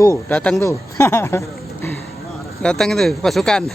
Tuh, datang tuh. Datang itu pasukan.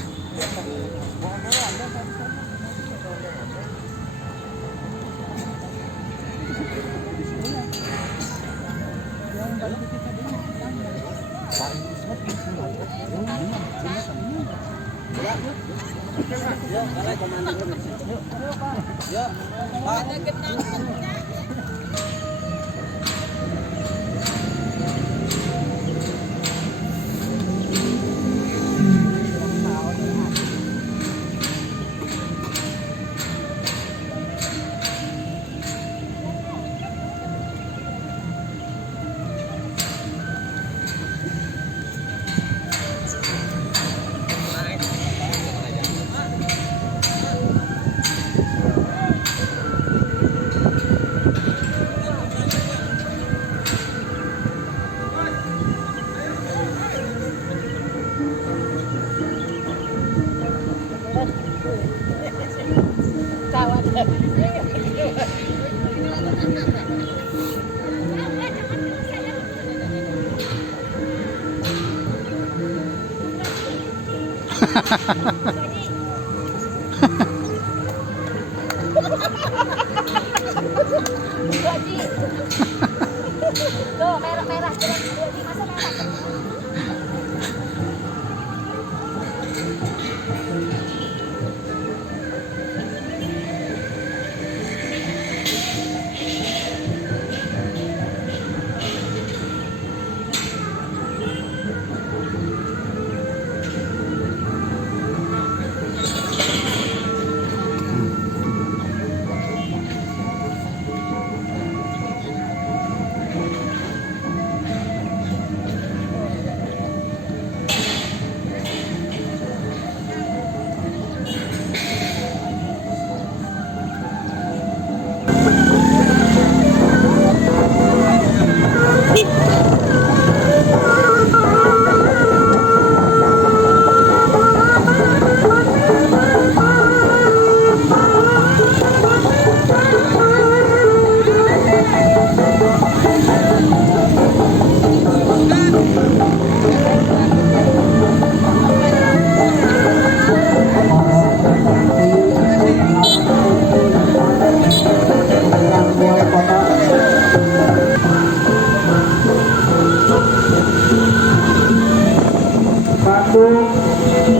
Tuh merah-merah masa merah.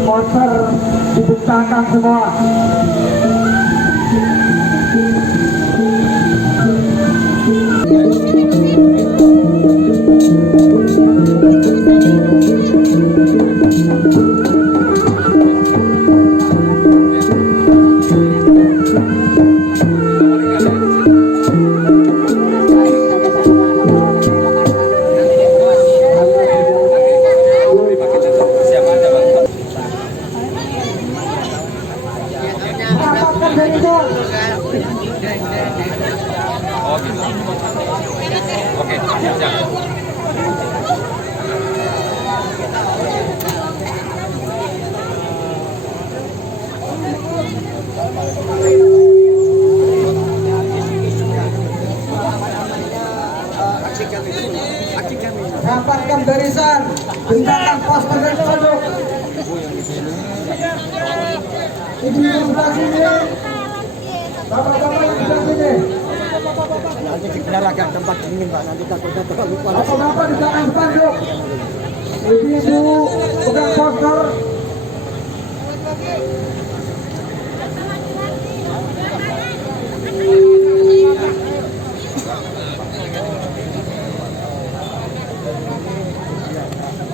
Poster dibentangkan semua. Oke, siap. Rapatkan barisan, bentangkan poster dan spanduk. Ibu yang sebelah sini, bapak-bapak yang sebelah sini. Nanti benar agak tempat dingin Pak, nanti takutnya terlalu panas. Bapak-bapak di belakang spanduk. Ibu-ibu pegang poster.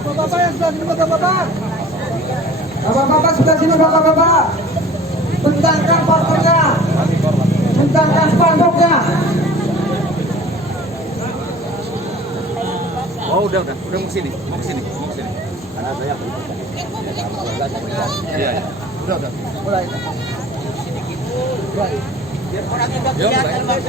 Bapak-bapak yang sebelah sini, bapak-bapak. Bapak-bapak sebelah sini, bapak-bapak. Bentangkan posternya. Bentangkan spanduknya. Oh, udah mau kesini. Karena saya Iya. Udah. mulai. Biar orang tidak kelihatan Mas.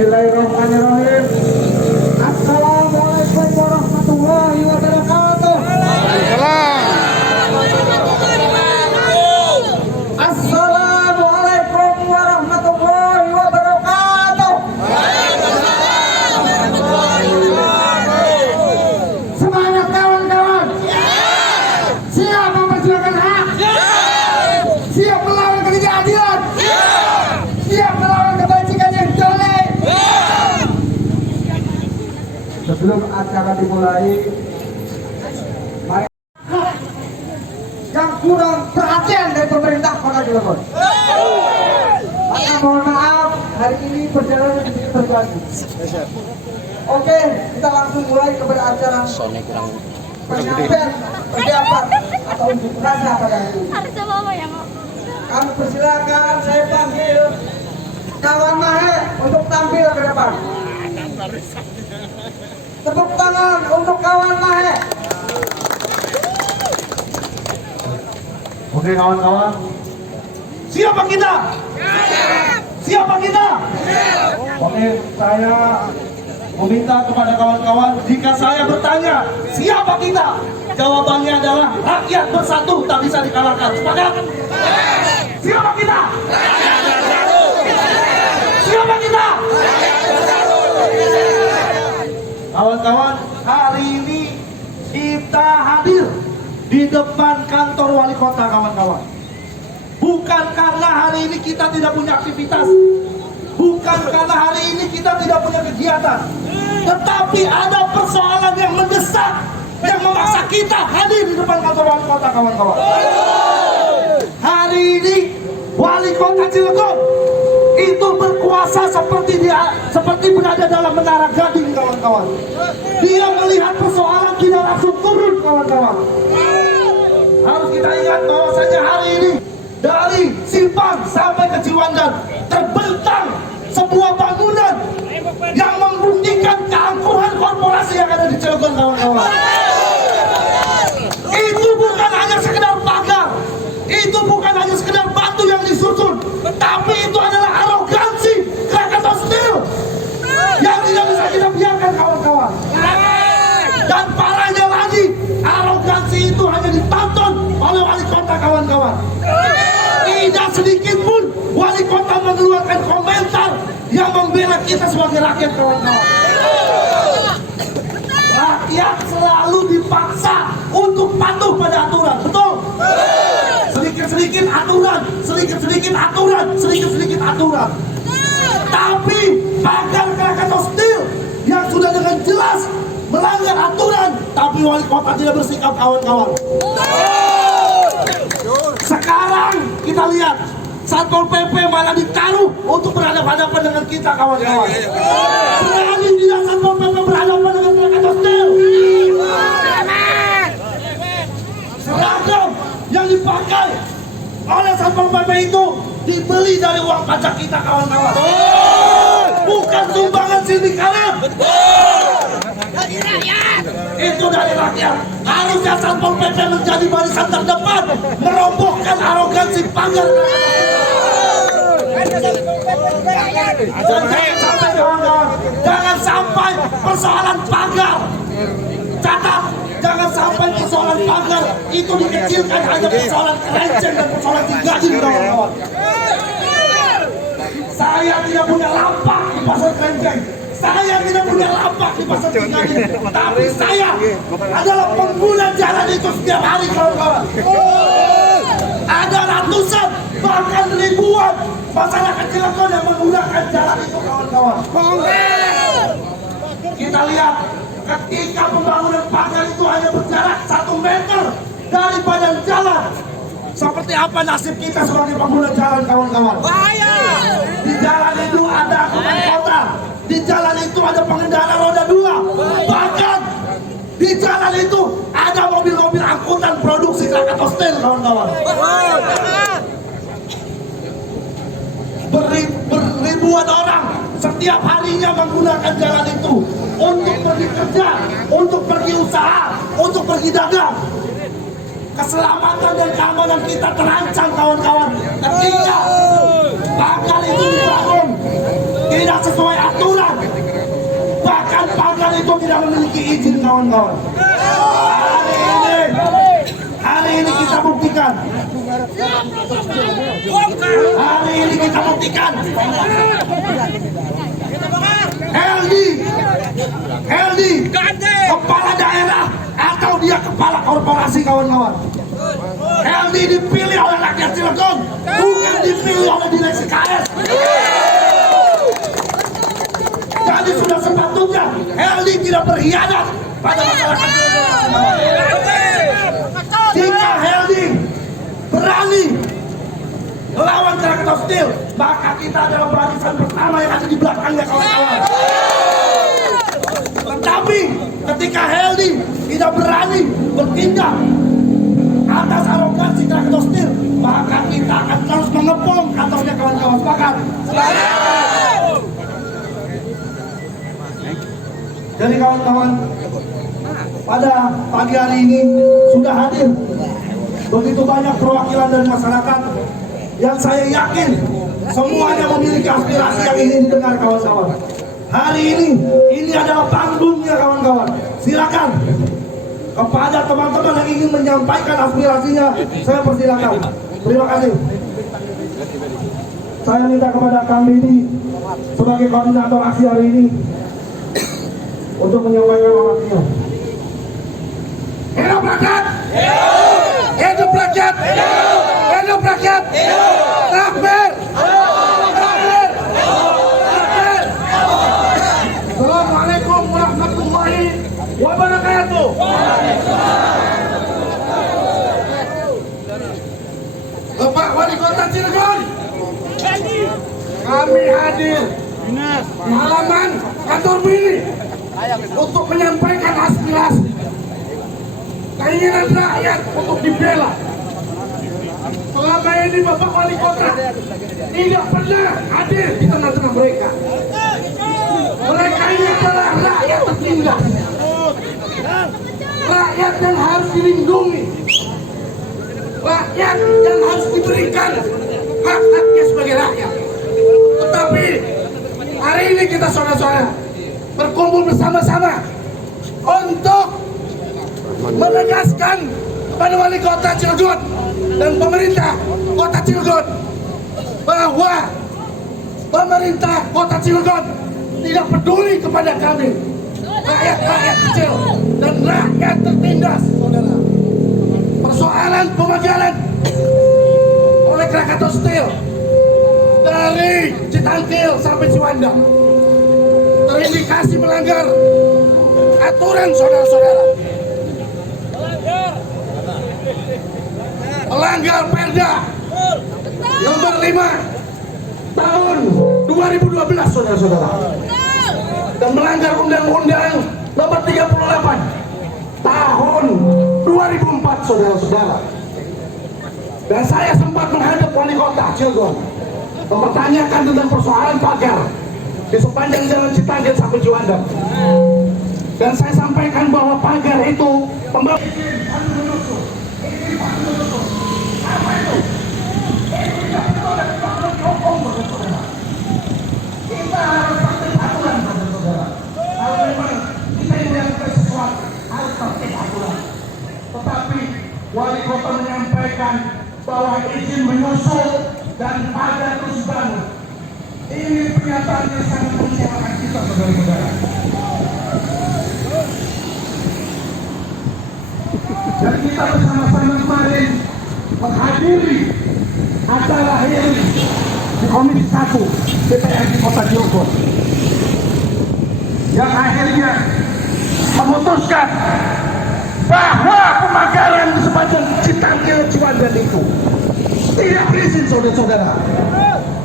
Bismillahirrahmanirrahim. Assalamualaikum warahmatullahi wabarakatuh. Assalamualaikum warahmatullahi wabarakatuh. Semangat kawan-kawan. Siap memperjuangkan hak. Siap melawan ketidakadilan. Siap melawan kebajikan yang jolek. Sebelum acara dimulai, mari yang kurang perhatian dari pemerintah Kota Cilegon. Maka mohon maaf, hari ini perjalanan sedikit terganggu. Oke, kita langsung mulai kepada acara penyampaian pendapat atau unjuk rasa pada hari ini. Harus coba apa ya, Mak? Kami persilakan, saya panggil kawan Mahe untuk tampil ke depan. Tepuk tangan untuk kawan Mahe. Oke kawan-kawan, siapa kita? Siapa kita? Oke, saya meminta kepada kawan-kawan, jika saya bertanya siapa kita, jawabannya adalah rakyat bersatu tak bisa dikalahkan. Sepakat? Siapa kita? Siapa kita? Kawan-kawan, hari ini kita hadir di depan kantor wali kota, kawan-kawan. Bukan karena hari ini kita tidak punya aktivitas, bukan karena hari ini kita tidak punya kegiatan, tetapi ada persoalan yang mendesak yang memaksa kita hadir di depan kantor wali kota, kawan-kawan. Hari ini wali kota Cilegon itu berkuasa seperti berada dalam menara gading, kawan-kawan. Dia melihat persoalan tidak langsung turun, kawan-kawan. Harus kita ingat bahwasanya hari ini dari Simpang sampai ke Ciwandan terbentang sebuah bangunan yang membuktikan keangkuhan korporasi yang ada di Cilegon, kawan-kawan. Itu bukan hanya sekedar pagar, itu bukan hanya sekedar batu yang disusun, tetapi itu adalah arogansi Krakatau Steel yang tidak bisa kita biarkan, kawan-kawan. Dan parahnya lagi, arogansi itu hanya ditonton oleh wali kota, kawan-kawan. Tidak sedikit pun wali kota mengeluarkan komentar yang membela kita sebagai rakyat, kawan-kawan. Rakyat selalu dipaksa untuk patuh pada aturan, betul? Sedikit-sedikit aturan, sedikit-sedikit aturan, sedikit-sedikit aturan. Tapi pagar Krakatau Steel yang sudah dengan jelas melanggar aturan, tapi wali kota tidak bersikap, kawan-kawan. Sekarang kita lihat Satpol PP malah ditaruh untuk berhadapan-hadapan dengan kita, kawan-kawan. Berani tidak Satpol PP berhadapan dengan Krakatau Steel? Seragam yang dipakai oleh Satpol PP itu dibeli dari uang pajak kita, kawan-kawan. Bukan sumbangan sindikalat. Itu dari rakyat. Harusnya Satpol PP menjadi barisan terdepan merobohkan arogansi pagar. Jangan sampai persoalan pagar, catat, jangan sampai persoalan pagar itu dikecilkan hanya persoalan kerenceng dan persoalan gaji, kawan-kawan. Saya tidak punya lapak di pasar kerenceng, saya tidak punya lapak di pasar Cigading, tapi saya adalah pengguna jalan itu setiap hari, kawan-kawan. Ada ratusan bahkan ribuan masyarakat Cilegon yang menggunakan jalan itu, kawan-kawan. Kita lihat ketika pembangunan pagar itu hanya berjarak 1 meter dari badan jalan, seperti apa nasib kita sebagai pengguna jalan, kawan-kawan. Di jalan itu ada angkutan kota, di jalan itu ada pengendara roda 2, bahkan di jalan itu ada mobil-mobil angkutan produksi Krakatau Steel, kawan-kawan. Beribuan orang setiap harinya menggunakan jalan itu untuk pergi kerja, untuk pergi usaha, untuk pergi dagang. Keselamatan dan keamanan kita terancam, kawan-kawan, ketika pagar itu dibangun. tidak sesuai aturan. Bahkan pagar itu tidak memiliki izin, kawan-kawan. Hari ini kita buktikan. Hari ini kita buktikan. Heldi, kepala daerah atau dia kepala korporasi, kawan-kawan. Heldi dipilih oleh rakyat Cilegon, bukan dipilih oleh direksi KS. Jadi sudah sepatutnya Heldi tidak berkhianat pada masyarakat Cilegon. Jika Heldi berani melawan Krakatau Steel, maka kita adalah barisan pertama yang ada di belakangnya, kawan-kawan. Tetapi ketika Heldi tidak berani bertindak atas arogansi Krakatau Steel, maka kita akan terus mengepung kantornya, kawan-kawan. Sepakat? Jadi kawan-kawan, pada pagi hari ini sudah hadir begitu banyak perwakilan dari masyarakat yang saya yakin semuanya memiliki aspirasi yang ingin didengar, kawan-kawan. Hari ini adalah panggungnya, kawan-kawan. Silakan kepada teman-teman yang ingin menyampaikan aspirasinya, saya persilakan. Terima kasih. Saya minta kepada Kang Didi sebagai koordinator aksi hari ini untuk menyampaikan orasinya. Hidup rakyat! Hidup rakyat! Hidup rakyat! Takbir! Takbir! Takbir! Assalamualaikum warahmatullahi wabarakatuh. Bapak Wali Kota Cilegon, kami hadir di halaman kantor BINI untuk menyampaikan aspirasi keinginan rakyat untuk dibela. Selama ini Bapak Wali Kota tidak pernah hadir di tengah-tengah mereka. Mereka ini adalah rakyat tertindas, rakyat yang harus dilindungi, rakyat yang harus diberikan hak-haknya sebagai rakyat. Tetapi hari ini kita saudara-saudara berkumpul bersama-sama untuk menegaskan kepada Wali Kota Cilegon dan pemerintah Kota Cilegon bahwa pemerintah Kota Cilegon tidak peduli kepada kami, rakyat kecil dan rakyat tertindas, saudara. Persoalan pemagaran oleh Krakatau Steel dari Citangkil sampai Ciwandan terindikasi melanggar aturan, saudara-saudara. Melanggar Perda nomor 5 tahun 2012, saudara-saudara, dan melanggar Undang-Undang nomor 38 tahun 2004, saudara-saudara. Dan saya sempat menghadap Wali Kota Cilegon mempertanyakan tentang persoalan pagar di sepanjang jalan Citangkil sampai Ciwandan. Dan saya sampaikan bahwa pagar itu tetapi Wali Kota menyampaikan bahwa izin menyusul dan pagar terus bangun. Ini pernyataan yang sangat mengecewakan kita, saudara-saudara. Dan kita bersama-sama kemarin menghadiri acara hearing di Komisi 1 DPRD Kota Cilegon yang akhirnya memutuskan bahwa pemagaran di sepanjang Citangkil Ciwandan itu tidak berizin, saudara-saudara.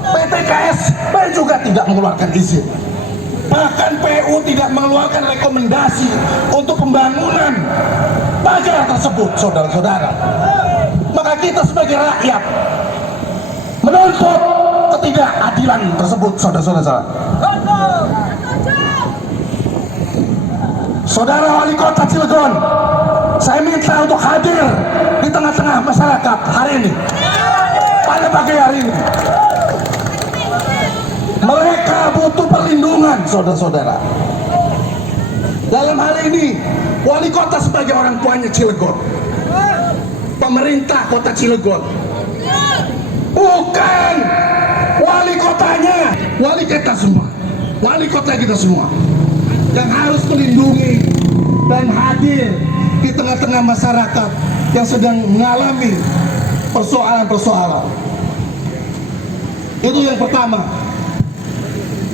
PT KSP juga tidak mengeluarkan izin. Bahkan PU tidak mengeluarkan rekomendasi untuk pembangunan pagar tersebut, saudara-saudara. Maka kita sebagai rakyat menuntut ketidakadilan tersebut, saudara-saudara. Saudara Wali Kota Cilegon, saya minta untuk hadir di tengah-tengah masyarakat hari ini, pada pagi hari ini. Mereka butuh perlindungan, saudara-saudara. Dalam hal ini, wali kota sebagai orang tuanya Cilegon, pemerintah kota Cilegon, bukan wali kotanya, wali kita semua, wali kota kita semua yang harus melindungi dan hadir di tengah-tengah masyarakat yang sedang mengalami persoalan-persoalan. Itu yang pertama.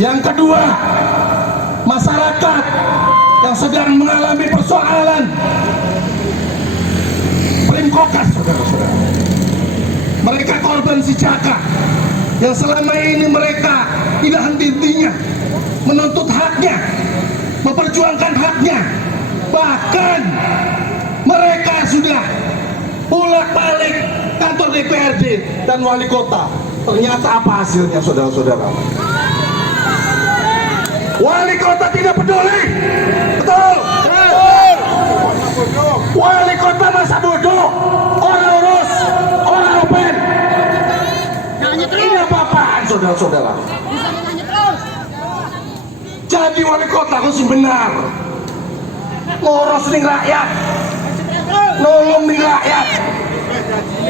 Yang kedua, masyarakat yang sedang mengalami persoalan Primkokas, saudara-saudara. Mereka korban si Jaka yang selama ini mereka tidak henti-hentinya menuntut haknya, memperjuangkan haknya. Bahkan mereka sudah bolak-balik kantor DPRD dan wali kota. Ternyata apa hasilnya, saudara-saudara? Wali kota tidak peduli. Betul? Betul. Wali kota masa bodoh, orang lurus, orang open. Ini apa-apaan, saudara-saudara? Jadi wali kota harus benar, ngurus ning rakyat, nolong ning rakyat,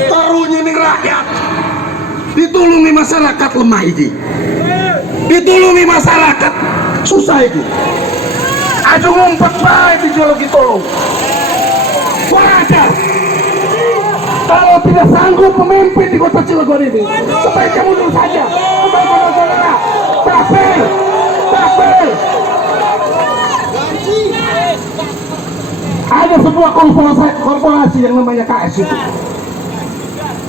karunya ning rakyat, ditulungi masyarakat lemah ini, ditulungi masyarakat susah ini. Aja ngumpet baik dijologi tolong. Wajar. Kalau tidak sanggup memimpin di kota Cilegon ini, sebaiknya mundur saja. Saudara-saudara, takbir, takbir. Ada sebuah korporasi yang namanya KS itu.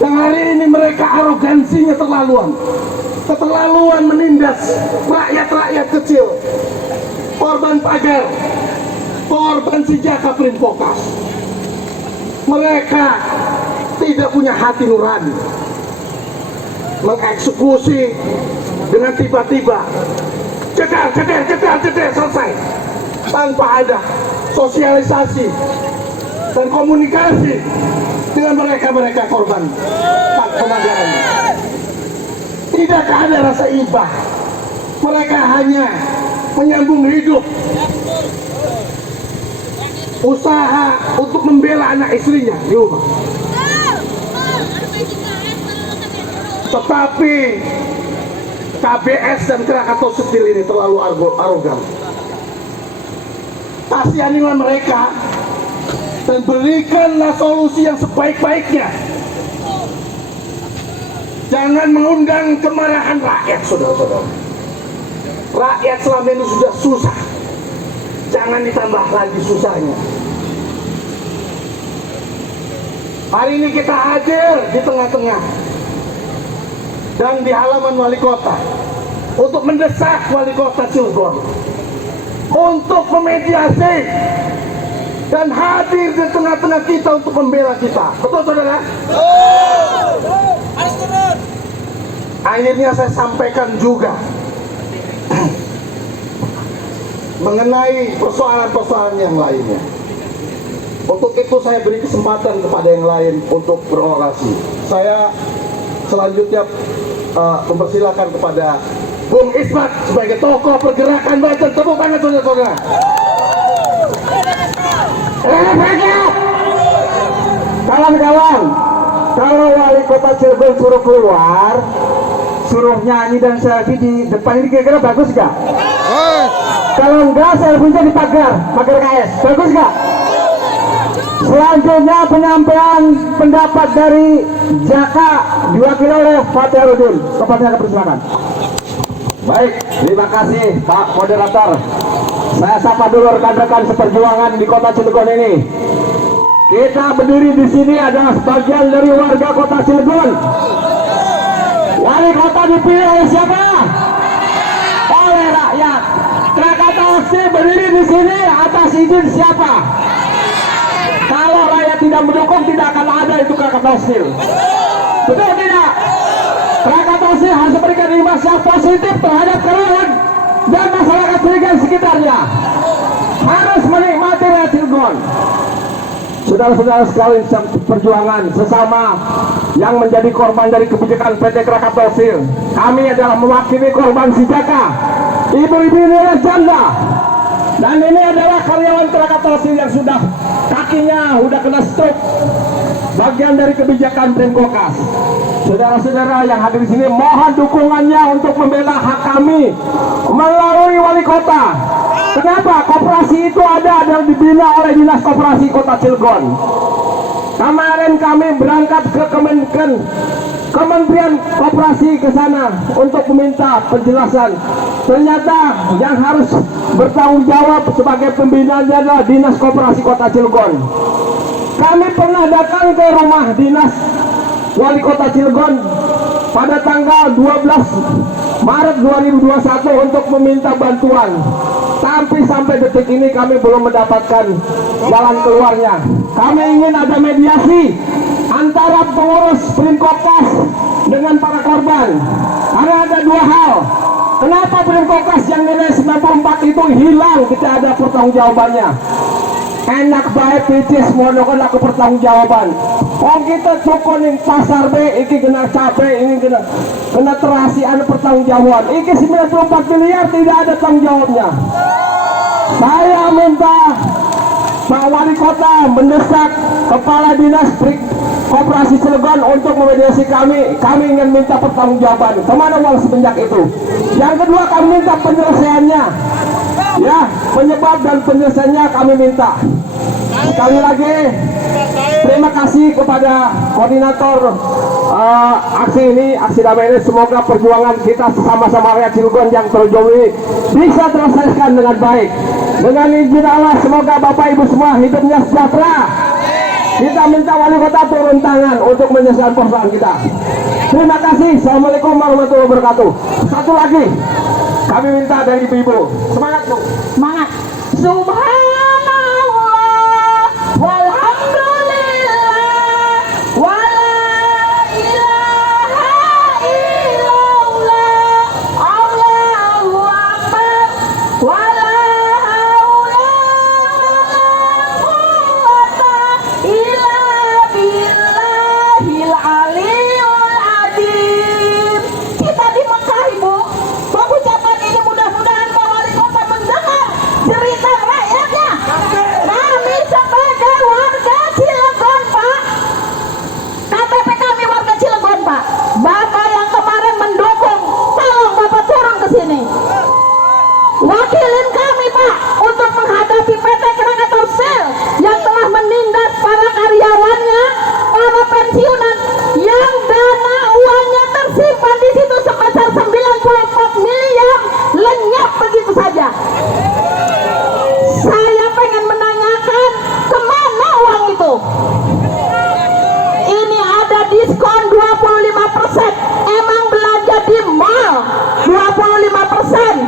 Yang hari ini mereka arogansinya keterlaluan menindas rakyat-rakyat kecil, korban pagar, korban si Jaka Primkokas. Mereka tidak punya hati nurani, mengeksekusi dengan tiba-tiba jedar selesai tanpa ada sosialisasi dan komunikasi dengan mereka korban pemadaran. Tidak ada rasa ibah. Mereka hanya menyambung hidup, usaha untuk membela anak istrinya di rumah. Tetapi KBS dan Krakatau Steel ini terlalu arogan. Kasihanilah mereka dan berikanlah solusi yang sebaik-baiknya. Jangan mengundang kemarahan rakyat, saudara-saudara. Rakyat selama ini sudah susah, jangan ditambah lagi susahnya. Hari ini kita hadir di tengah-tengah dan di halaman wali kota untuk mendesak wali kota Cilegon untuk memediasi dan hadir di tengah-tengah kita untuk membela kita. Betul, saudara? Akhirnya saya sampaikan juga mengenai persoalan-persoalan yang lainnya. Untuk itu saya beri kesempatan kepada yang lain untuk berorasi. Saya selanjutnya mempersilahkan kepada Bung Ismat sebagai tokoh pergerakan Banten. Tepuk tangan, saudara-saudara. Kawan-kawan, kalau wali kota Cilegon suruh keluar, suruh nyanyi dan selfie di depan ini, kira-kira bagus gak? Kalau enggak, selfie-nya di pagar KS, bagus gak? Selanjutnya penyampaian pendapat dari Jaka diwakili oleh Fatihudin. Kepada persilakan. Baik, terima kasih Pak Moderator. Saya sapa dulu rekan-rekan seperjuangan di kota Cilegon ini. Kita berdiri di sini adalah sebagian dari warga kota Cilegon. Wali kota dipilih oleh siapa? Oleh rakyat. Krakatau Steel berdiri di sini atas izin siapa? Kalau rakyat tidak mendukung, tidak akan ada itu Krakatau Steel. Betul tidak? Krakatau Steel harus memberikan imbas yang positif terhadap kerakyatan dan masyarakat Cilegon sekitarnya. Harus menikmati rakyat Cilegon. Saudara-saudara sekalian perjuangan sesama yang menjadi korban dari kebijakan PT Krakatau Steel, Kami adalah mewakili korban Sijaka. Ibu-ibu ini adalah janda. Dan ini adalah karyawan Krakatau Steel yang sudah kakinya udah kena stroke. Bagian dari kebijakan Pemkokas. Saudara-saudara yang hadir di sini, mohon dukungannya untuk membela hak kami melalui wali kota. Kenapa? Koperasi itu ada dan dibina oleh Dinas Koperasi Kota Cilegon. Kemarin kami berangkat ke Kementerian Koperasi ke sana untuk meminta penjelasan. Ternyata yang harus bertanggung jawab sebagai pembinanya adalah Dinas Koperasi Kota Cilegon. Kami pernah datang ke rumah dinas Wali Kota Cilegon pada tanggal 12 Maret 2021 untuk meminta bantuan. Tapi sampai detik ini kami belum mendapatkan jalan keluarnya. Kami ingin ada mediasi antara pengurus Pemkokas dengan para korban. Karena ada dua hal. Kenapa Pemkokas yang nilai 94 itu hilang, kita ada pertanggungjawabannya. Enak baik picis monokon aku pertanggungjawaban. Oh kita cukunin pasar B, iki kena cabai, ini kena terasi ada pertanggungjawaban. Iki 94 miliar tidak ada tanggung jawabnya. Saya minta Pak Wali Kota mendesak Kepala Dinas Koperasi Cilegon untuk memediasi kami. Kami ingin minta pertanggungjawaban. Kemana uang semenjak itu? Yang kedua kami minta penyelesaiannya. Ya, penyebab dan penyelesaiannya kami minta. Sekali lagi terima kasih kepada koordinator aksi ini, aksi damai ini. Semoga perjuangan kita sama-sama rakyat Cilegon yang terjolimi bisa terselesaikan dengan baik. Dengan izin Allah, semoga Bapak Ibu semua hidupnya sejahtera. Kita minta wali kota turun tangan untuk menyelesaikan persoalan kita. Terima kasih. Assalamualaikum warahmatullahi wabarakatuh. Satu lagi kami minta dari ibu-ibu, semangat Bu. Semangat. Subhanallah walhamdulillah wala ilaha illallah Allahu akbar wala haula wala quwwata illa billahil aliyul azim. Kita di Mekah, Ibu. Pengucapan ini mudah-mudahan Pak Wali Kota mendengar cerita rakyatnya. Kami sebagai warga Cilegon, Pak, KTP kami warga Cilegon, Pak. Bapak yang kemarin mendukung, tolong Bapak turun ke sini. Wakilin kami, Pak, untuk menghadapi PT Krakatau Steel yang telah menindas para karyawannya, para pensiunan yang dana uangnya tersimpan di situ sebesar 94 miliar lenyap begitu saja. Saya pengen menanyakan kemana uang itu? Ini ada diskon 25%. Emang belanja di mall 25%.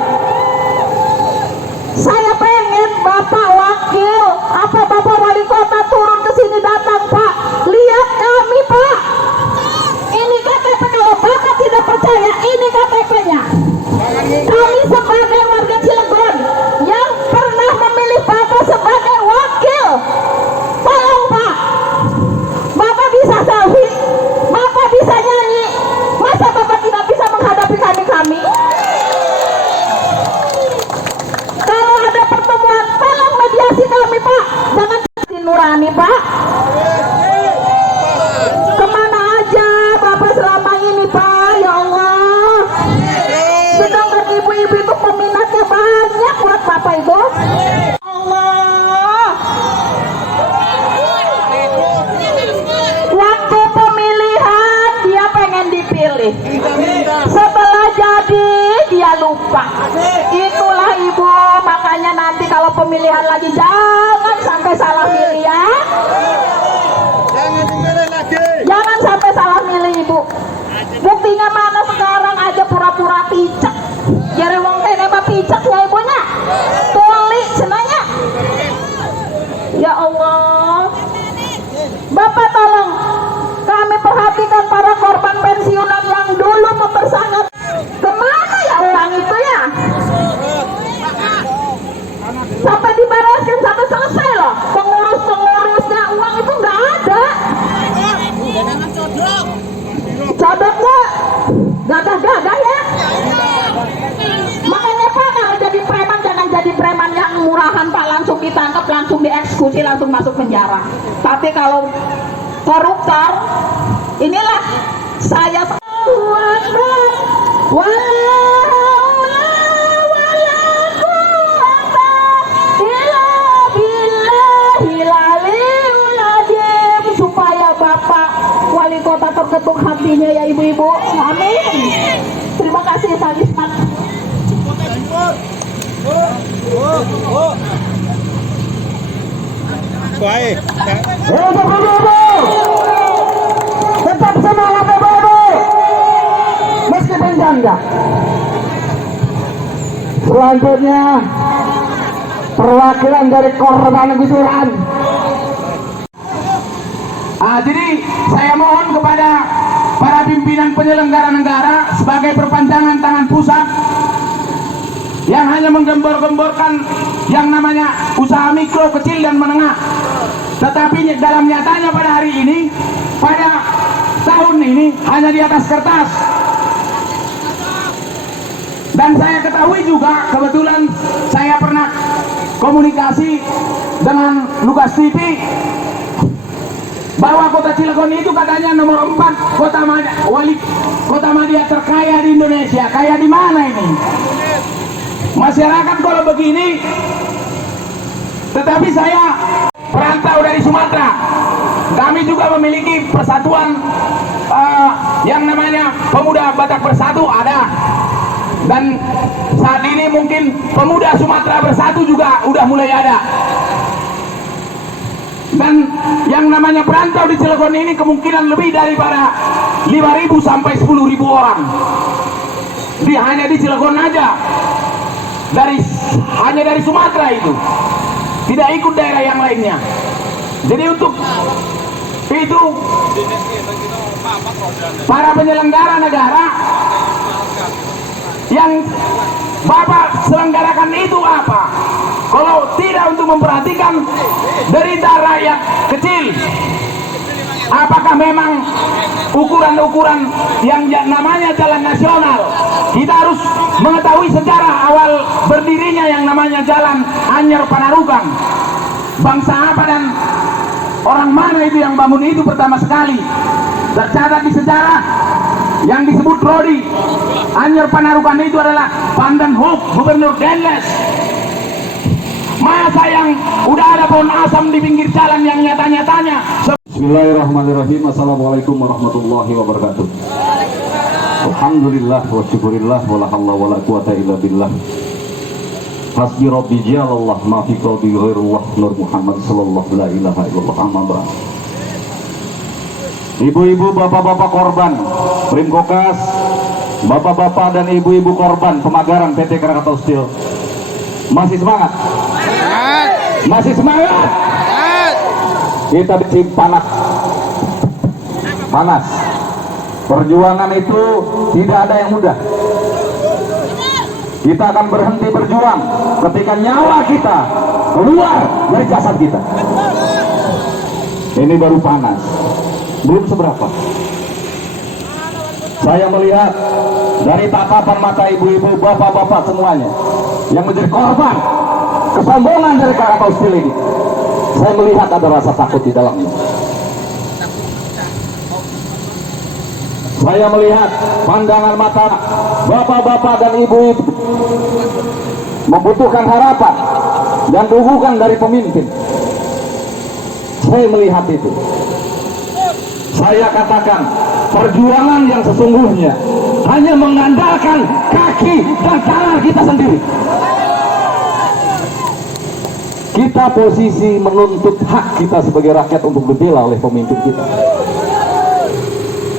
Saya pengen Bapak Wakil, apa Bapak Wali Kota turun ke sini datang, Pak. Lihat kami, Pak. Ini KTP, kalau Bapak tidak percaya, ini KTP-nya. Kami sebagai warga Cilegon yang pernah memilih Bapak sebagai wakil. Tolong, Pak. Bapak bisa selfie, Bapak bisa nyanyi. Masa Bapak tidak bisa menghadapi kami-kami? Kalau ada pertemuan, tolong mediasi kami, Pak. Jangan nurani, Pak. Kemana aja Bapak selama ini, Pak? Ya Allah. Sedangkan ibu-ibu itu peminatnya banyak buat Bapak Ibu. Allah. Waktu pemilihan dia pengen dipilih. Setelah jadi dia lupa. Itulah Ibu, makanya nanti kalau pemilihan lagi jangan sampai salah milih ya. Jangan sampai salah milih Ibu. Buktinya mana sekarang aja pura-pura picek. Jare wong kene mah picek ya ibunya. Tuli cenanya. Ya Allah. Bapak tolong kami perhatikan para korban pensiunan yang dulu mempersangkat. Kemana ya uang itu ya? Sampai dibalaskan sampai selesai loh. Pengurus-pengurusnya uang itu nggak ada. yang murahan Pak langsung ditangkap, langsung dieksekusi, langsung masuk penjara. Tapi kalau koruptor, inilah saya. Supaya Bapak Wali Kota terketuk hatinya ya ibu-ibu. Amin. Terima kasih Pak Wisman. Baik. Untuk ibu-ibu, tetap semangat ibu-ibu, meskipun janda. Selanjutnya, perwakilan dari korban gusuran. Jadi saya mohon kepada para pimpinan penyelenggara negara sebagai perpanjangan tangan pusat yang hanya menggembor-gemborkan yang namanya usaha mikro, kecil, dan menengah, tetapi dalam nyatanya pada hari ini, pada tahun ini hanya di atas kertas. Dan saya ketahui juga, kebetulan saya pernah komunikasi dengan Lukas TV, bahwa kota Cilegon itu katanya nomor 4 kota media terkaya di Indonesia. Kaya di mana ini? Masyarakat kalau begini. Tetapi saya perantau dari Sumatera, kami juga memiliki persatuan yang namanya Pemuda Batak Bersatu ada. Dan saat ini mungkin Pemuda Sumatera Bersatu juga udah mulai ada. Dan yang namanya perantau di Cilegon ini kemungkinan lebih daripada 5.000 sampai 10.000 orang. Hanya di Cilegon aja. Hanya dari Sumatera itu. Tidak ikut daerah yang lainnya. Jadi untuk itu para penyelenggara negara yang Bapak selenggarakan itu apa? Kalau tidak untuk memperhatikan derita rakyat kecil, apakah memang ukuran-ukuran yang namanya jalan nasional? Kita harus mengetahui sejarah awal berdirinya yang namanya Jalan Anyer Panarukang. Bangsa apa dan orang mana itu yang bangun itu pertama sekali? Tercatat di sejarah yang disebut Rodi. Anyer Panarukang itu adalah Pandan Hook, Gubernur Denles. Masa yang udah ada pohon asam di pinggir jalan yang nyata-nyatanya. Bismillahirrahmanirrahim. Assalamualaikum warahmatullahi wabarakatuh. Alhamdulillah wa syukurillah wa la hawla wa la quwata illa billah. Hasbi rabbi jalallah ma fi qalbi ghairullah Nur Muhammad sallallahu la ilaha illallah amma ba'd. Ibu-ibu, bapak-bapak korban Primkokas, bapak-bapak dan ibu-ibu korban pemagaran PT Krakatau Steel, masih semangat? Masih semangat? Kita dicip panas. Perjuangan itu tidak ada yang mudah. Kita akan berhenti berjuang ketika nyawa kita keluar dari jasad kita. Ini baru panas, belum seberapa. Saya melihat dari tatapan mata ibu-ibu, bapak-bapak semuanya yang menjadi korban kesombongan dari Krakatau Steel ini, saya melihat ada rasa takut di dalamnya. Saya melihat pandangan mata bapak-bapak dan ibu-ibu membutuhkan harapan dan dukungan dari pemimpin. Saya melihat itu. Saya katakan, perjuangan yang sesungguhnya hanya mengandalkan kaki dan tangan kita sendiri. Kita posisi menuntut hak kita sebagai rakyat untuk dibela oleh pemimpin kita,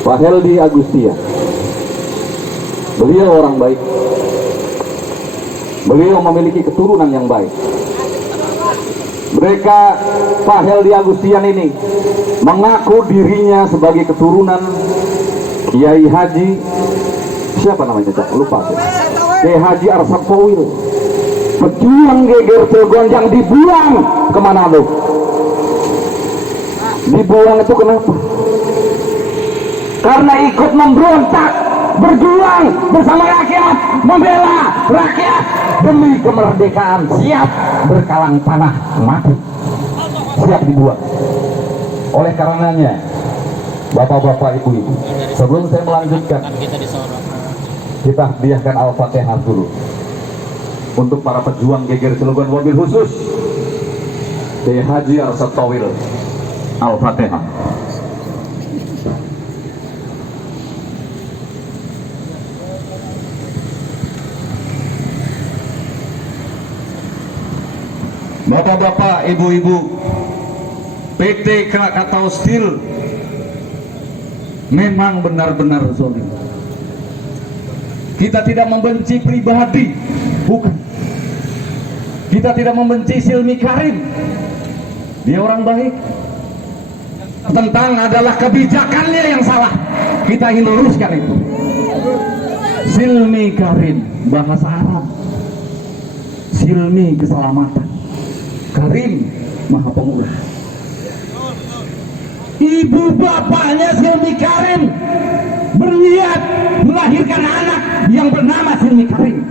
Pak Heldy Agustian. Beliau orang baik. Beliau memiliki keturunan yang baik. Mereka, Pak Heldy Agustian ini mengaku dirinya sebagai keturunan Kiai Haji, siapa namanya Cak? Lupa saya. Kiai Haji Arsad Powil, pejuang geger Cilegon yang dibuang ke Manado. Dibuang itu kenapa? Karena ikut memberontak, berjuang bersama rakyat, membela rakyat demi kemerdekaan siap berkalang tanah mati, siap dibuat. Oleh karenanya, bapak-bapak, ibu-ibu, sebelum saya melanjutkan, kita hadiahkan Al-Fatihah dulu untuk para pejuang geger Cilegon, wabil khusus Kiai Haji Arsyad Thawil. Al-Fatihah. Bapak-bapak, ibu-ibu, PT Krakatau Steel memang benar-benar zalim. Kita tidak membenci pribadi, bukan. Kita tidak membenci Silmi Karim, dia orang baik. Tentang adalah kebijakannya yang salah, kita ingin luruskan itu. Silmi Karim bahasa Arab, silmi keselamatan, Karim maha pemurah. Ibu bapaknya Silmi Karim berniat melahirkan anak yang bernama Silmi Karim,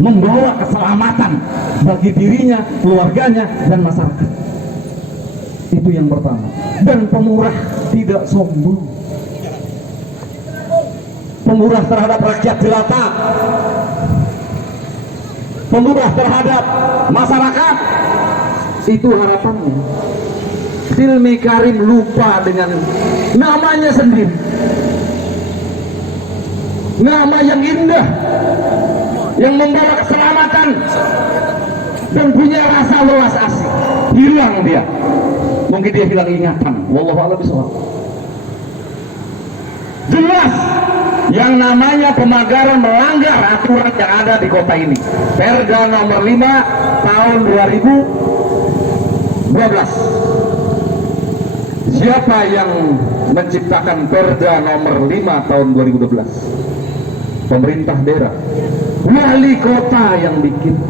membawa keselamatan bagi dirinya, keluarganya, dan masyarakat. Itu yang pertama. Dan pemurah, tidak sombong. Pemurah terhadap rakyat jelata, pemurah terhadap masyarakat. Itu harapannya. Silmi Karim lupa dengan namanya sendiri, nama yang indah, yang membawa keselamatan dan punya rasa luas asih. Hilang dia, mungkin dia hilang ingatan. Wallahu a'lam bishawab. Jelas yang namanya pemagaran melanggar aturan yang ada di kota ini. Perda nomor 5 tahun 2012. Siapa yang menciptakan Perda nomor 5 tahun 2012? Pemerintah daerah, wali kota yang bikin,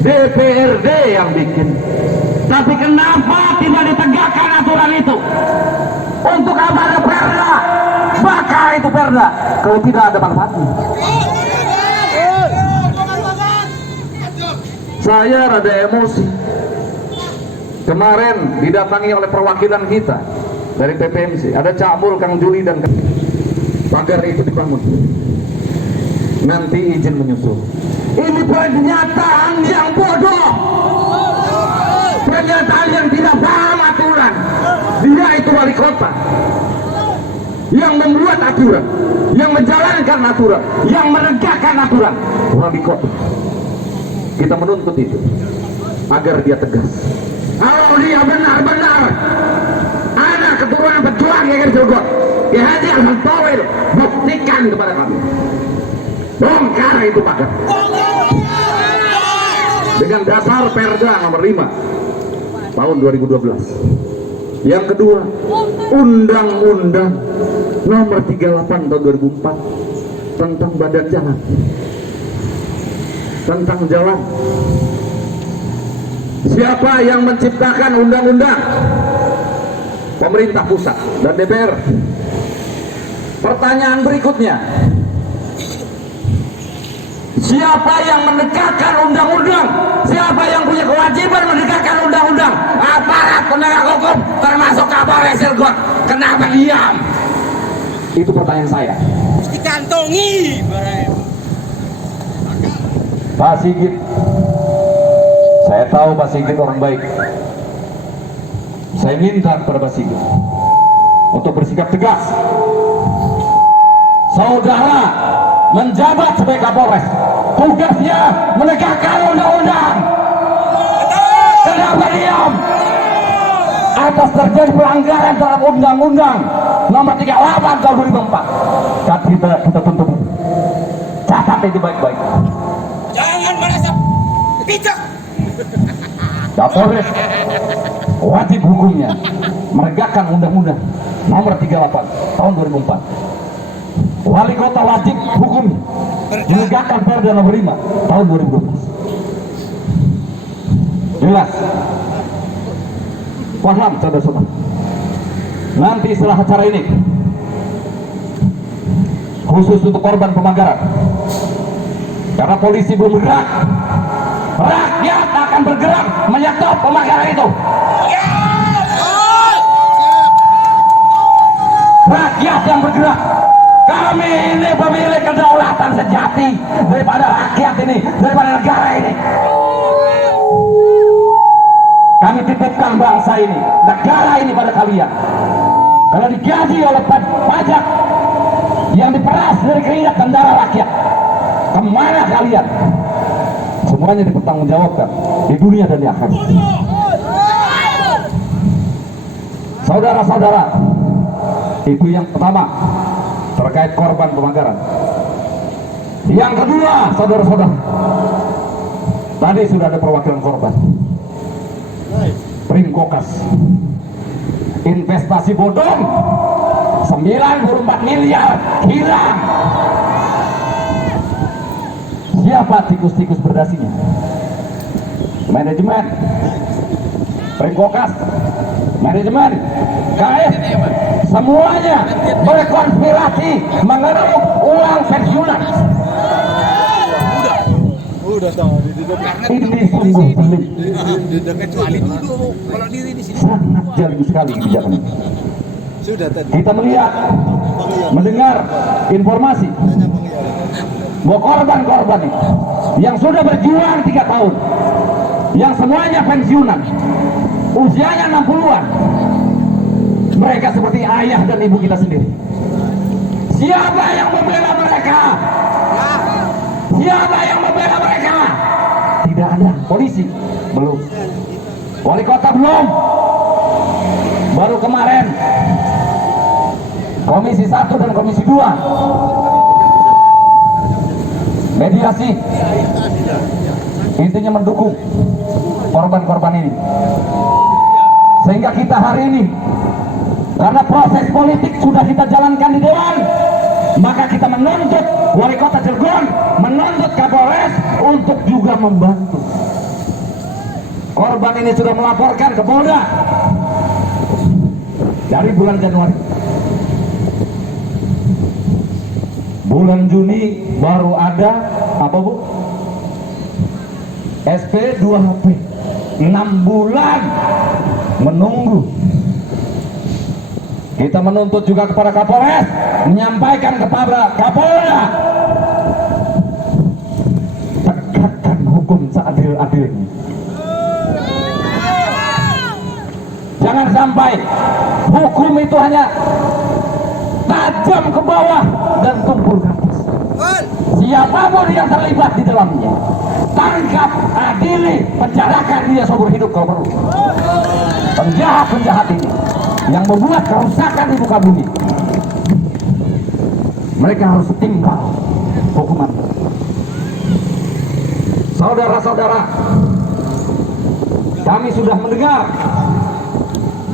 DPRD yang bikin. Tapi kenapa tidak ditegakkan aturan itu? Untuk apa ada perda? Bakar itu perda kalau tidak ada manfaatnya. Saya rada emosi. Kemarin didatangi oleh perwakilan kita dari PPMC, ada Cak Mul, Kang Juli, dan pagar itu dibangun. Nanti izin menyusul. Ini pernyataan yang bodoh, pernyataan yang tidak paham aturan. Dia itu wali kota yang membuat aturan, yang menjalankan aturan, yang menegakkan aturan. Wali kota. Kita menuntut itu agar dia tegas. Kalau dia benar-benar ada keturunan pejuang yang Cilegon, Kiai Haji Arsyad Thawil, buktikan kepada kami. Bongkar itu pagar dengan dasar Perda nomor 5 tahun 2012. Yang kedua, Undang-Undang nomor 38 tahun 2004 tentang badan jalan, tentang jalan. Siapa yang menciptakan undang-undang? Pemerintah pusat dan DPR. Pertanyaan berikutnya, siapa yang menegakkan undang-undang? Siapa yang punya kewajiban menegakkan undang-undang? Aparat penegak hukum, termasuk Kapolres Cilegon. Kenapa diam? Itu pertanyaan saya. Dikantongi. Pak Sigit, saya tahu Pak Sigit orang baik. Saya minta kepada Pak Sigit untuk bersikap tegas. Saudara menjabat sebagai Kapolres, tugasnya menegakkan undang-undang. Kenapa diam? Atas terjadi pelanggaran terhadap undang-undang nomor 38 tahun 2004. Kita tuntut. Catat itu baik-baik. Jangan merasa bijak. Kapolres wajib hukumnya menegakkan undang-undang nomor 38 tahun 2004. Wali kota wajib hukum menegakkan Perda nomor 5 tahun 2012. Jelas. Paham saudara-saudara? Nanti setelah acara ini, khusus untuk korban pemagaran, karena polisi belum bergerak, rakyat akan bergerak menyetop pemagaran itu. Rakyat yang bergerak. Kami ini pemilik kedaulatan sejati daripada rakyat ini, daripada negara ini. Kami titipkan bangsa ini, negara ini pada kalian. Kalau digaji oleh pajak yang diperas dari keringat dan darah rakyat, kemana kalian? Semuanya dipertanggungjawabkan di dunia dan di akhirat. Saudara-saudara, itu yang pertama terkait korban pemagaran. Yang kedua, saudara-saudara, tadi sudah ada perwakilan korban. Primkokas, investasi bodong 94 miliar hilang. Siapa tikus-tikus berdasinya? Manajemen Primkokas, manajemen KF, semuanya berkonspirasi mengeruk uang pensiunan. Udah tahu Ini sungguh pelik, Kecuali dulu kalau diri di sini. sangat jeli sekali kebijakan ini. sudah tadi. Kita melihat, mendengar informasi bahwa korban-korban ini yang sudah berjuang 3 tahun, yang semuanya pensiunan, usianya 60-an, mereka seperti ayah dan ibu kita sendiri. Siapa yang membela mereka? Siapa yang membela mereka? Tidak ada. Polisi belum, wali kota belum, baru kemarin Komisi 1 dan Komisi 2 mediasi, intinya mendukung korban-korban ini. Sehingga kita hari ini, karena proses politik sudah kita jalankan di Dewan, maka kita menuntut wali kota Cilegon, menuntut Kapolres untuk juga membantu. Korban ini sudah melaporkan ke Polda dari bulan Januari. Bulan Juni baru ada apa, Bu? SP 2HP. 6 bulan menunggu. Kita menuntut juga kepada Kapolres, menyampaikan kepada Kapolda, tegakkan hukum seadil-adilnya. Jangan sampai hukum itu hanya tajam ke bawah dan tumpul ke atas. Siapapun yang terlibat di dalamnya, tangkap, adili, penjarakan dia seumur hidup kalau perlu. Penjahat-penjahat ini yang membuat kerusakan di muka bumi, mereka harus timbal hukuman. Saudara-saudara, kami sudah mendengar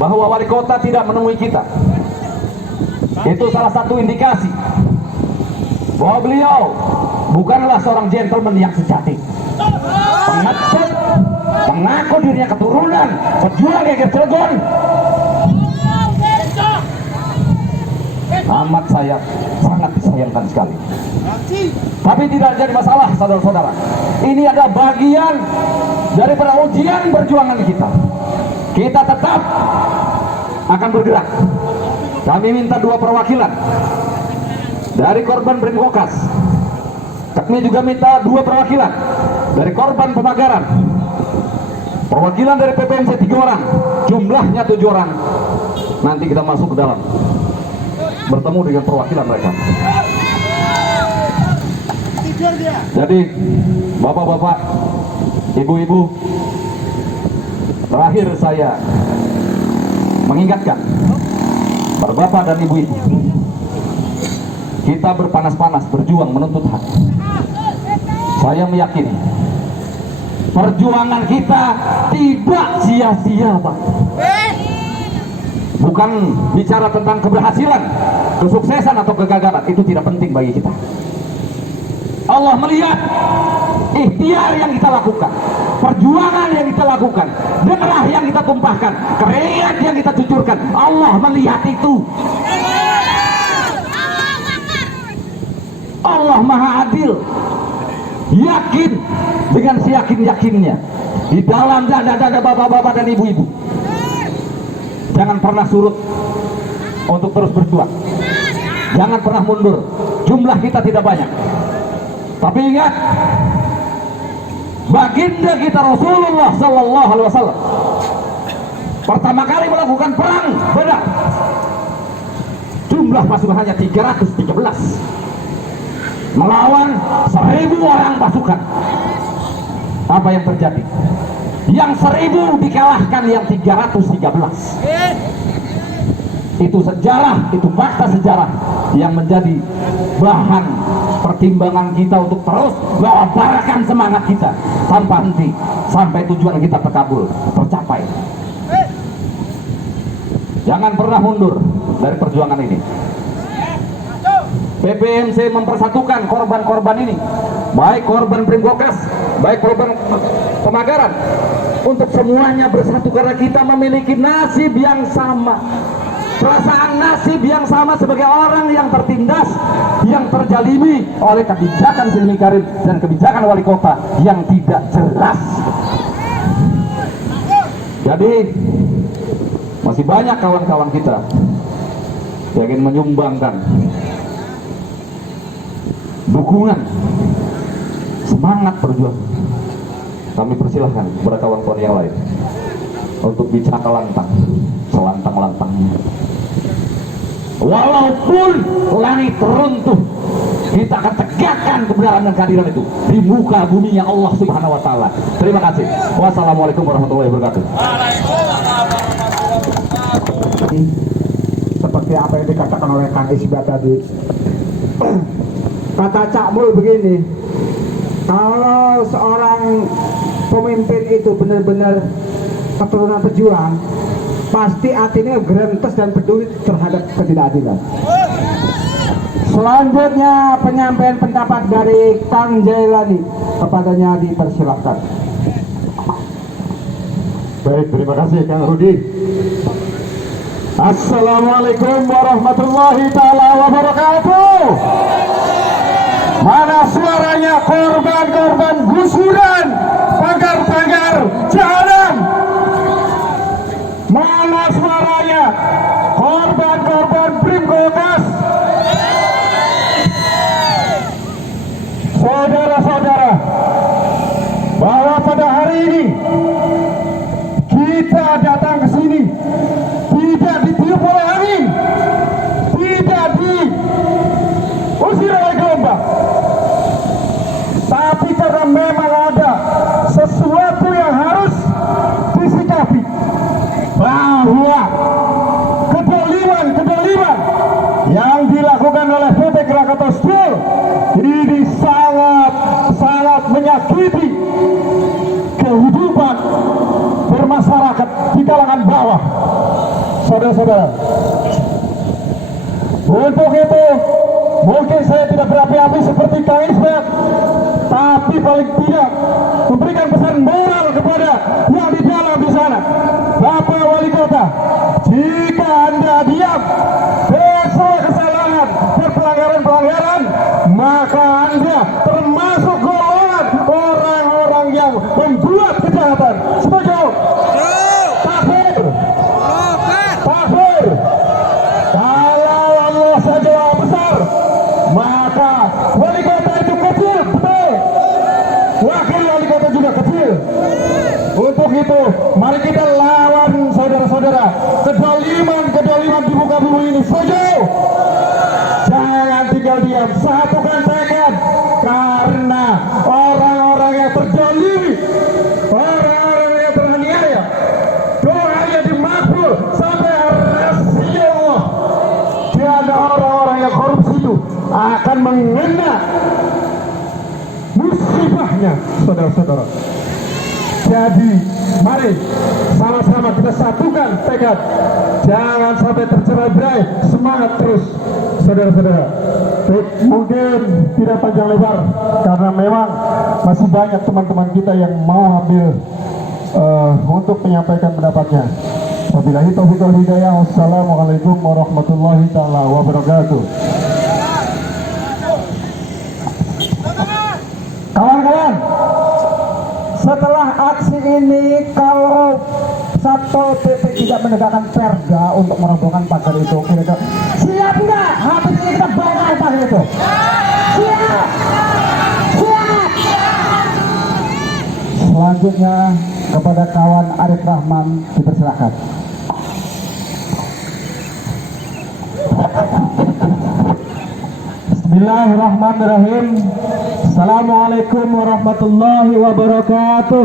bahwa wali kota tidak menemui kita. Itu salah satu indikasi bahwa beliau bukanlah seorang gentleman yang sejati. Pengecut, mengaku dirinya keturunan pejuang Geger Cilegon. Amat saya sangat disayangkan sekali. Tapi tidak jadi masalah, saudara-saudara. Ini ada bagian daripada ujian perjuangan kita. Kita tetap akan bergerak. Kami minta 2 perwakilan dari korban Primkokas. Kami juga minta 2 perwakilan dari korban pemagaran. Perwakilan dari PPMC 3 orang, jumlahnya 7 orang. Nanti kita masuk ke dalam, bertemu dengan perwakilan mereka. Jadi bapak-bapak, ibu-ibu, terakhir saya mengingatkan bapak dan ibu-ibu, kita berpanas-panas berjuang menuntut hak. Saya meyakini perjuangan kita tidak sia-sia, Pak. Bukan bicara tentang keberhasilan, kesuksesan atau kegagalan, itu tidak penting bagi kita. Allah melihat ikhtiar yang kita lakukan, perjuangan yang kita lakukan, darah yang kita tumpahkan, keringat yang kita cucurkan. Allah melihat itu. Allah Maha Adil. yakin dengan seyakin-yakinnya di dalam dada-dada bapak-bapak dan ibu-ibu. Jangan pernah surut untuk terus berjuang. Jangan pernah mundur. Jumlah kita tidak banyak, tapi ingat, baginda kita Rasulullah Sallallahu Alaihi Wasallam pertama kali melakukan perang Badar, jumlah pasukan hanya 313 melawan 1000 orang pasukan. Apa yang terjadi? Yang 1000 dikalahkan yang 313. Itu sejarah, itu fakta sejarah yang menjadi bahan pertimbangan kita untuk terus mengembarakan semangat kita tanpa henti sampai tujuan kita tercapai. Jangan pernah mundur dari perjuangan ini. PPMC mempersatukan korban-korban ini, baik korban Primgokas, baik korban Pemagaran, untuk semuanya bersatu karena kita memiliki nasib yang sama, perasaan nasib yang sama sebagai orang yang tertindas, yang terjalimi oleh kebijakan Sri Karim dan kebijakan wali kota yang tidak jelas. Jadi masih banyak kawan-kawan kita yang ingin menyumbangkan dukungan, semangat berjuang. Kami persilahkan kepada kawan-kawan yang lain untuk bicara lantang, selantang-lantangnya. Walaupun langit runtuh, kita akan tegakkan kebenaran dan keadilan itu di muka bumi yang Allah Subhanahu wa Ta'ala. Terima kasih. Wassalamualaikum warahmatullahi wabarakatuh. Seperti apa yang dikatakan oleh Kang Isba tadi, kata Cak Mul begini, kalau seorang pemimpin itu benar-benar keturunan pejuang, pasti hatinya gerentes dan peduli terhadap ketidakadilan. Selanjutnya penyampaian pendapat dari Kang Jailani, kepadanya dipersilakan. Baik, terima kasih Kang Rudi. Assalamualaikum warahmatullahi ta'ala wabarakatuh. Mana suaranya korban-korban gusuran pagar-pagar jalan? Mana suaranya korban-korban Primgokas? Saudara-saudara, bahwa pada hari ini kita datang ke sini tidak ditiup oleh angin, tidak diusir oleh gelombang, tapi karena memang ada sesuatu yang harus disikapi, bahwa kedoliman yang dilakukan oleh PT Krakatau Steel ini sangat menyakiti kehidupan bermasyarakat di kalangan bawah. Saudara-saudara, untuk itu mungkin saya tidak berapi-api seperti Kang Isbat, tapi paling tidak memberikan pesan moral kepada yang di dalam di sana. Bapak Wali Kota, jika Anda diam sesuai kesalahan pelanggaran, maka Anda termasuk golongan orang-orang yang membuat kejahatan. Setuju? Takbir. Kalau Allah saja besar, maka wali kota itu kecil, betul. Wakil wali kota juga kecil. Untuk itu, mari kita lawan saudara-saudara kedoliman di muka bumi ini. Setuju? Jangan tinggal diam, satukan tekad, karena orang-orang yang terdolimi, orang-orang yang teraniaya, doanya dimakbul sampai rahasia Allah. Dan orang-orang yang korupsi itu akan mengena musibahnya, saudara-saudara. Jadi mari sama-sama kita satukan tekad, jangan sampai tercerai-berai, semangat terus, saudara-saudara. Mungkin tidak panjang lebar karena memang masih banyak teman-teman kita yang mau ambil untuk menyampaikan pendapatnya. Wabillahi taufiq wal hidayah. Wassalamualaikum warahmatullahi taala wabarakatuh. Kawan-kawan setelah aksi ini kalau Satpol PP tidak menegakkan perda untuk merobohkan pagar itu, kira-kira siap nggak? Habis ini kita bongkar pagar itu. Siap. Siap. Selanjutnya kepada kawan Arif Rahman dipersilakan. Bismillahirrahmanirrahim. Assalamualaikum warahmatullahi wabarakatuh.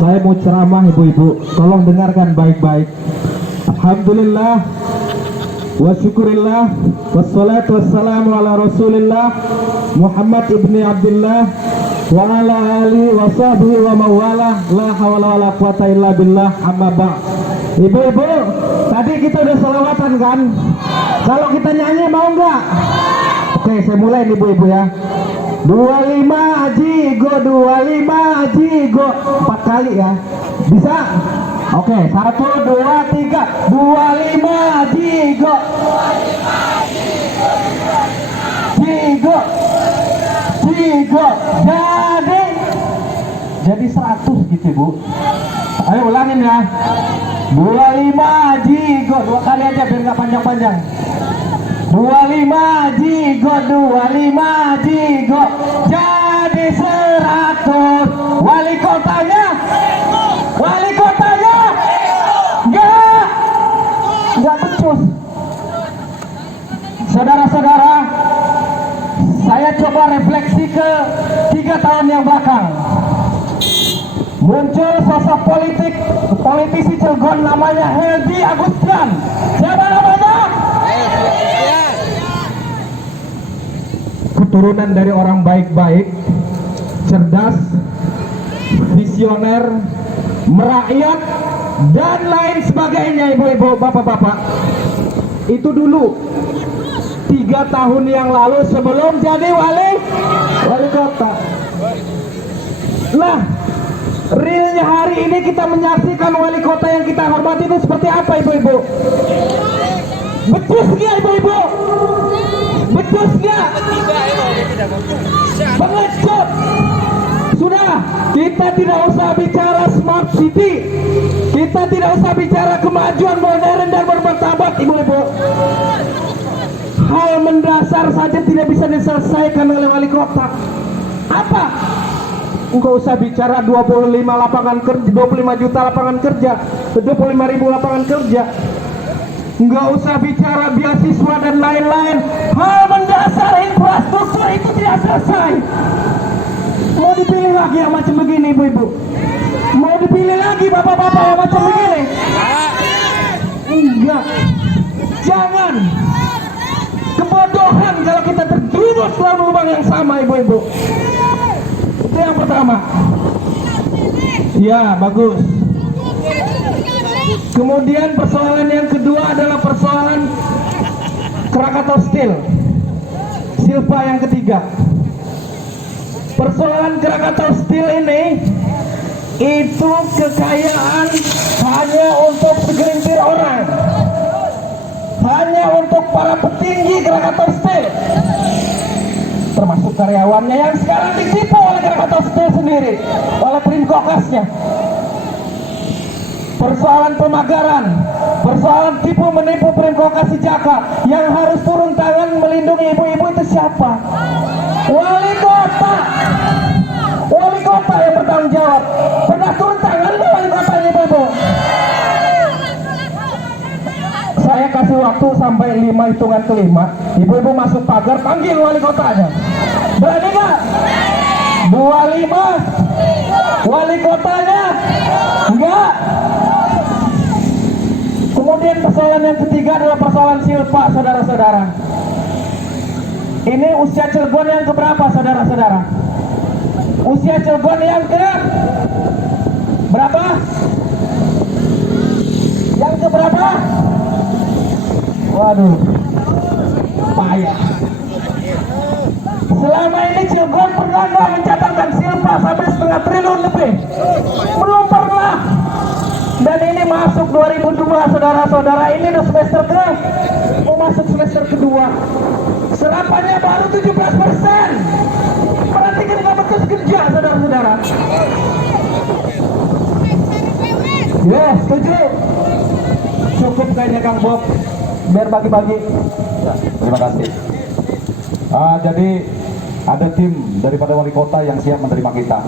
Saya mau ceramah ibu-ibu, tolong dengarkan baik-baik. Alhamdulillah wa syukurillah wassalatu wassalamu ala rasulillah Muhammad ibni Abdullah wa ala alihi wa sahbihi wa mawalah, la hawla wa la quwata illa billah, amma ba'. Ibu-ibu, tadi kita udah selawatan kan? Kalau kita nyanyi mau nggak? Oke, saya mulai nih ibu-ibu ya. 25 jigo, 25 jigo, 4 kali ya. Bisa? Oke, 1, 2, 3. 25 jigo. Jigo. Jigo. Jadi 100 gitu Bu. Ayo ulangin ya. 25 jigo, 2 kali aja biar nggak panjang-panjang. 25 jigo, 25 jigo, jadi 100. Wali kotanya? Wali kotanya? Enggak becus. Saudara-saudara, saya coba refleksi ke 3 tahun yang belakang. Muncul sosok politisi Cilegon namanya Heldi Agustian. Siapa namanya? Keturunan dari orang baik-baik, cerdas, visioner, merakyat, dan lain sebagainya. Ibu-ibu, bapak-bapak, itu dulu 3 tahun yang lalu sebelum jadi wali kota. Nah, realnya hari ini kita menyaksikan wali kota yang kita hormati itu seperti apa, ibu-ibu? Becus nggak, ibu-ibu? Becus nggak? Pengecut. Sudah, kita tidak usah bicara smart city, kita tidak usah bicara kemajuan modern dan bermartabat, ibu-ibu. Hal mendasar saja tidak bisa diselesaikan oleh wali kota. Apa? Enggak usah bicara 25 lapangan kerja, 25 juta lapangan kerja, 25.000 lapangan kerja. Enggak usah bicara beasiswa dan lain-lain. Hal mendasar infrastruktur itu tidak selesai. Mau dipilih lagi yang macam begini, ibu-ibu? Mau dipilih lagi bapak-bapak yang macam begini? Enggak. Jangan. Kebodohan kalau kita terjerumus dalam lubang yang sama, ibu-ibu. Itu yang pertama. Ya, bagus. Kemudian persoalan yang kedua adalah persoalan Krakatau Steel, Silva yang ketiga. Persoalan Krakatau Steel ini itu kekayaan hanya untuk segelintir orang, hanya untuk para petinggi Krakatau Steel, termasuk karyawannya yang sekarang ditipu oleh Krakatau Steel sendiri, oleh Primkokasnya. Persoalan pemagaran, persoalan tipu menipu Primkokas Jaka, yang harus turun tangan melindungi ibu-ibu itu siapa? Wali kota. Wali kota yang bertanggung jawab. Pernah turun tangan nggak wali kota ini, ibu-ibu? Saya kasih waktu sampai 5 hitungan ke-5. Ibu-ibu masuk pagar, panggil wali kotanya. Berani nggak? 25. Wali kotanya? Enggak. Kemudian persoalan yang ketiga adalah persoalan Silva, saudara-saudara. Ini usia Cilegon yang keberapa, saudara-saudara? Usia Cilegon yang ke berapa? Yang keberapa? Waduh, payah. Selama ini Cilegon pernah nggak mencatatkan Silva sampai 0,5 triliun lebih? Belum pernah. Dan ini masuk 2002, saudara-saudara. Ini udah semester ke, mau masuk semester kedua. Serapannya baru 17%. Berarti kita nggak betul kerja, saudara-saudara. Ya, setuju. Cukup kayaknya Kang Bob. Biar bagi-bagi. Ya, terima kasih. Jadi ada tim daripada wali kota yang siap menerima kita.